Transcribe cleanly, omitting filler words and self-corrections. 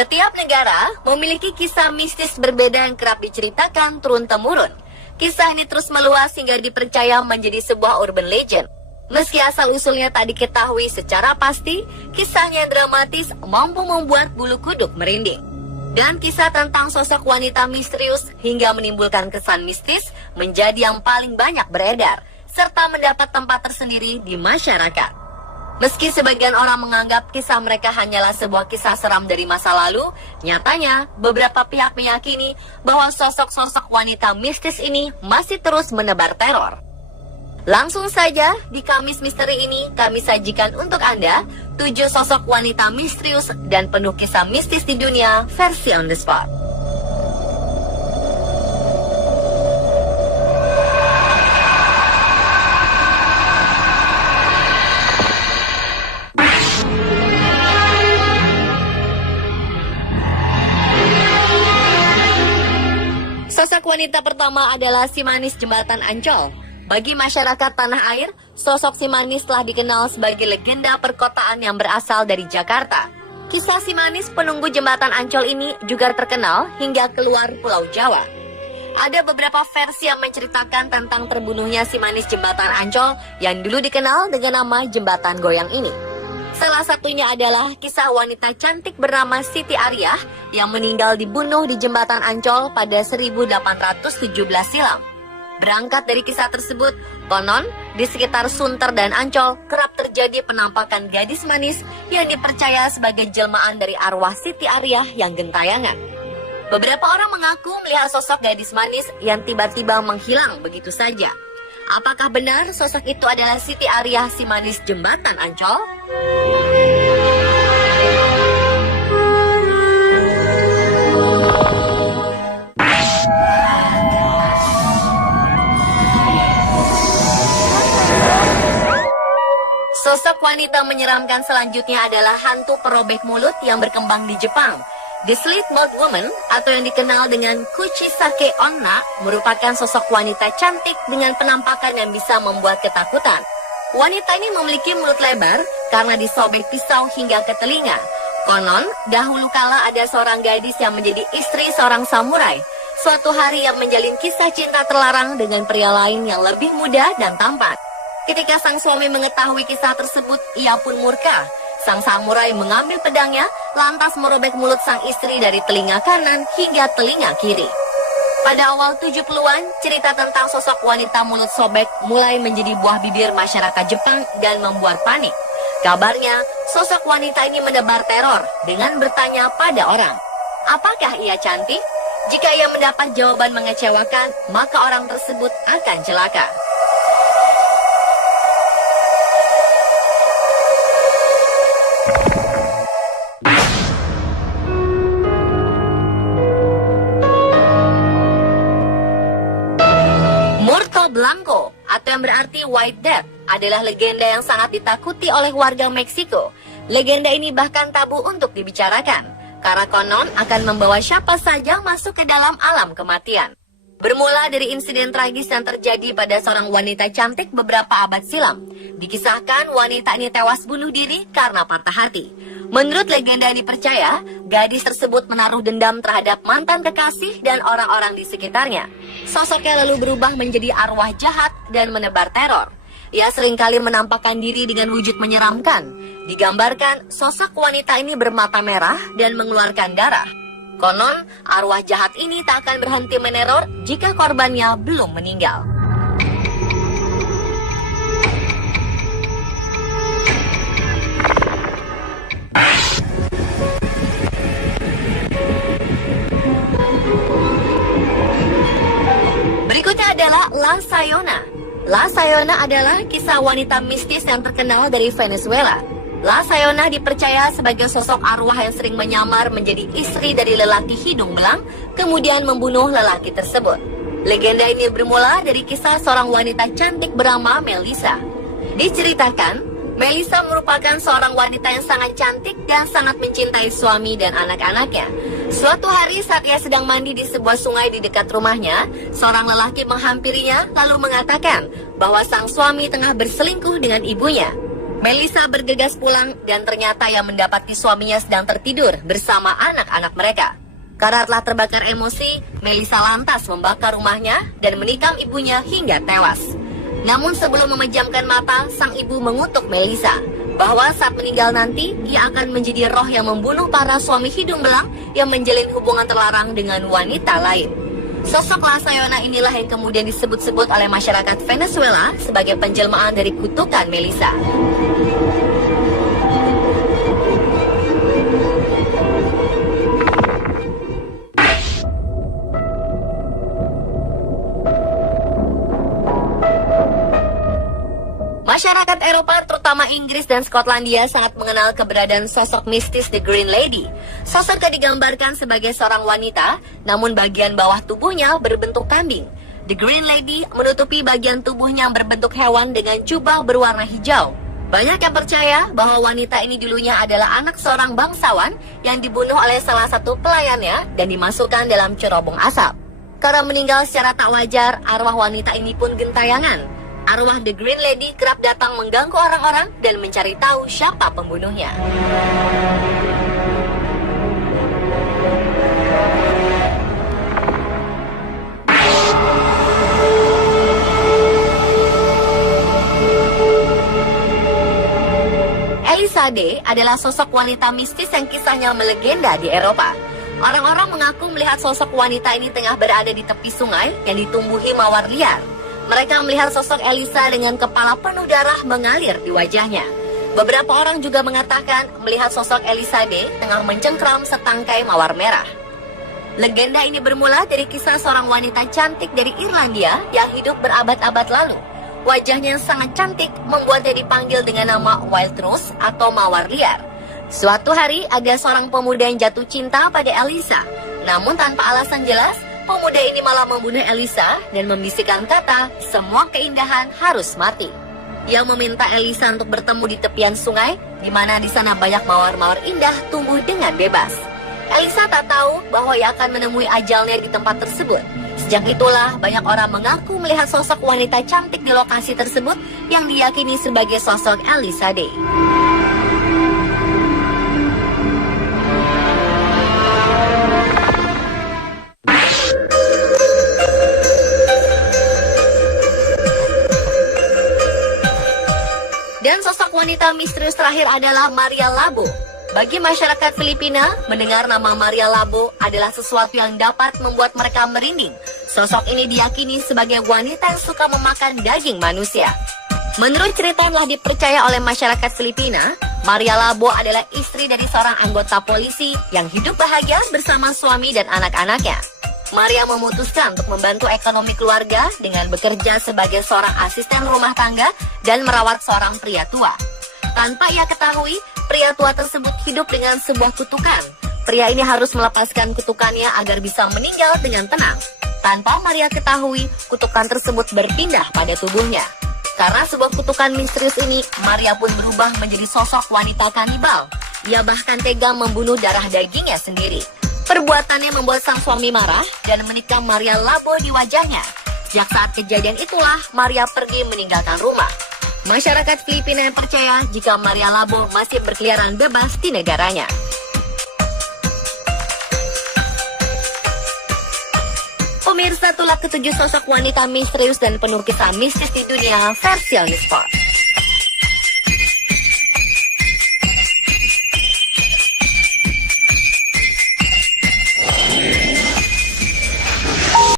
Setiap negara memiliki kisah mistis berbeda yang kerap diceritakan turun-temurun. Kisah ini terus meluas hingga dipercaya menjadi sebuah urban legend. Meski asal-usulnya tak diketahui secara pasti, kisahnya yang dramatis mampu membuat bulu kuduk merinding. Dan kisah tentang sosok wanita misterius hingga menimbulkan kesan mistis menjadi yang paling banyak beredar, serta mendapat tempat tersendiri di masyarakat. Meski sebagian orang menganggap kisah mereka hanyalah sebuah kisah seram dari masa lalu, nyatanya beberapa pihak meyakini bahwa sosok-sosok wanita mistis ini masih terus menebar teror. Langsung saja, di Kamis Misteri ini kami sajikan untuk Anda 7 sosok wanita misterius dan penuh kisah mistis di dunia versi on the spot. Sosok wanita pertama adalah si manis Jembatan Ancol. Bagi masyarakat tanah air, sosok si manis telah dikenal sebagai legenda perkotaan yang berasal dari Jakarta. Kisah si manis penunggu Jembatan Ancol ini juga terkenal hingga keluar Pulau Jawa. Ada beberapa versi yang menceritakan tentang terbunuhnya si manis Jembatan Ancol yang dulu dikenal dengan nama Jembatan Goyang ini. Salah satunya adalah kisah wanita cantik bernama Siti Ariyah yang meninggal dibunuh di Jembatan Ancol pada 1817 silam. Berangkat dari kisah tersebut, konon di sekitar Sunter dan Ancol kerap terjadi penampakan gadis manis yang dipercaya sebagai jelmaan dari arwah Siti Ariyah yang gentayangan. Beberapa orang mengaku melihat sosok gadis manis yang tiba-tiba menghilang begitu saja. Apakah benar sosok itu adalah Siti Ariyah si manis Jembatan Ancol? Sosok wanita menyeramkan selanjutnya adalah hantu perobek mulut yang berkembang di Jepang. The Slit Mouth Woman atau yang dikenal dengan Kuchisake Onna merupakan sosok wanita cantik dengan penampakan yang bisa membuat ketakutan. Wanita ini memiliki mulut lebar karena disobek pisau hingga ke telinga. Konon, dahulu kala ada seorang gadis yang menjadi istri seorang samurai. Suatu hari yang menjalin kisah cinta terlarang dengan pria lain yang lebih muda dan tampan. Ketika sang suami mengetahui kisah tersebut, ia pun murka. Sang samurai mengambil pedangnya, lantas merobek mulut sang istri dari telinga kanan hingga telinga kiri. Pada awal 70-an, cerita tentang sosok wanita mulut sobek mulai menjadi buah bibir masyarakat Jepang dan membuat panik. Kabarnya, sosok wanita ini menebar teror dengan bertanya pada orang, apakah ia cantik? Jika ia mendapat jawaban mengecewakan, maka orang tersebut akan celaka. Blanco atau yang berarti White Death adalah legenda yang sangat ditakuti oleh warga Meksiko. Legenda ini bahkan tabu untuk dibicarakan karena konon akan membawa siapa saja masuk ke dalam alam kematian. Bermula dari insiden tragis yang terjadi pada seorang wanita cantik beberapa abad silam. Dikisahkan wanita ini tewas bunuh diri karena patah hati. Menurut legenda ini percaya, gadis tersebut menaruh dendam terhadap mantan kekasih dan orang-orang di sekitarnya. Sosoknya lalu berubah menjadi arwah jahat dan menebar teror. Ia seringkali menampakkan diri dengan wujud menyeramkan. Digambarkan, sosok wanita ini bermata merah dan mengeluarkan darah. Konon, arwah jahat ini tak akan berhenti meneror jika korbannya belum meninggal. Berikutnya adalah La Sayona. La Sayona adalah kisah wanita mistis yang terkenal dari Venezuela. La Sayona dipercaya sebagai sosok arwah yang sering menyamar menjadi istri dari lelaki hidung belang, kemudian membunuh lelaki tersebut. Legenda ini bermula dari kisah seorang wanita cantik bernama Melissa. Diceritakan, Melissa merupakan seorang wanita yang sangat cantik dan sangat mencintai suami dan anak-anaknya. Suatu hari saat ia sedang mandi di sebuah sungai di dekat rumahnya, seorang lelaki menghampirinya lalu mengatakan bahwa sang suami tengah berselingkuh dengan ibunya. Melissa bergegas pulang dan ternyata yang mendapati suaminya sedang tertidur bersama anak-anak mereka. Karena telah terbakar emosi, Melissa lantas membakar rumahnya dan menikam ibunya hingga tewas. Namun sebelum memejamkan mata, sang ibu mengutuk Melissa bahwa saat meninggal nanti, ia akan menjadi roh yang membunuh para suami hidung belang yang menjalin hubungan terlarang dengan wanita lain. Sosok La Sayona inilah yang kemudian disebut-sebut oleh masyarakat Venezuela sebagai penjelmaan dari kutukan Melissa. Masyarakat Eropa, terutama Inggris dan Skotlandia, sangat mengenal keberadaan sosok mistis The Green Lady. Sosok yang digambarkan sebagai seorang wanita, namun bagian bawah tubuhnya berbentuk kambing. The Green Lady menutupi bagian tubuhnya yang berbentuk hewan dengan jubah berwarna hijau. Banyak yang percaya bahwa wanita ini dulunya adalah anak seorang bangsawan yang dibunuh oleh salah satu pelayannya dan dimasukkan dalam cerobong asap. Karena meninggal secara tak wajar, arwah wanita ini pun gentayangan. Arwah The Green Lady kerap datang mengganggu orang-orang dan mencari tahu siapa pembunuhnya. Elizade adalah sosok wanita mistis yang kisahnya melegenda di Eropa. Orang-orang mengaku melihat sosok wanita ini tengah berada di tepi sungai yang ditumbuhi mawar liar. Mereka melihat sosok Elisa dengan kepala penuh darah mengalir di wajahnya. Beberapa orang juga mengatakan melihat sosok Elizade tengah mencengkram setangkai mawar merah. Legenda ini bermula dari kisah seorang wanita cantik dari Irlandia yang hidup berabad-abad lalu. Wajahnya yang sangat cantik membuatnya dipanggil dengan nama Wild Rose atau mawar liar. Suatu hari ada seorang pemuda yang jatuh cinta pada Elisa. Namun tanpa alasan jelas, pemuda ini malah membunuh Elisa dan membisikkan kata, semua keindahan harus mati. Ia meminta Elisa untuk bertemu di tepian sungai, di mana di sana banyak mawar-mawar indah tumbuh dengan bebas. Elisa tak tahu bahwa ia akan menemui ajalnya di tempat tersebut. Sejak itulah banyak orang mengaku melihat sosok wanita cantik di lokasi tersebut yang diyakini sebagai sosok Elizade. Dan sosok wanita misterius terakhir adalah Maria Labo. Bagi masyarakat Filipina, mendengar nama Maria Labo adalah sesuatu yang dapat membuat mereka merinding. Sosok ini diyakini sebagai wanita yang suka memakan daging manusia. Menurut cerita yang telah dipercaya oleh masyarakat Filipina, Maria Labo adalah istri dari seorang anggota polisi yang hidup bahagia bersama suami dan anak-anaknya. Maria memutuskan untuk membantu ekonomi keluarga dengan bekerja sebagai seorang asisten rumah tangga dan merawat seorang pria tua. Tanpa ia ketahui, pria tua tersebut hidup dengan sebuah kutukan. Pria ini harus melepaskan kutukannya agar bisa meninggal dengan tenang. Tanpa Maria ketahui, kutukan tersebut berpindah pada tubuhnya. Karena sebuah kutukan misterius ini, Maria pun berubah menjadi sosok wanita kanibal. Ia bahkan tega membunuh darah dagingnya sendiri. Perbuatannya membuat sang suami marah dan menikam Maria Labo di wajahnya. Sejak saat kejadian itulah, Maria pergi meninggalkan rumah. Masyarakat Filipina yang percaya jika Maria Labo masih berkeliaran bebas di negaranya. Pemirsa, itulah ketujuh sosok wanita misterius dan penuh kisah mistis di dunia versi Sport.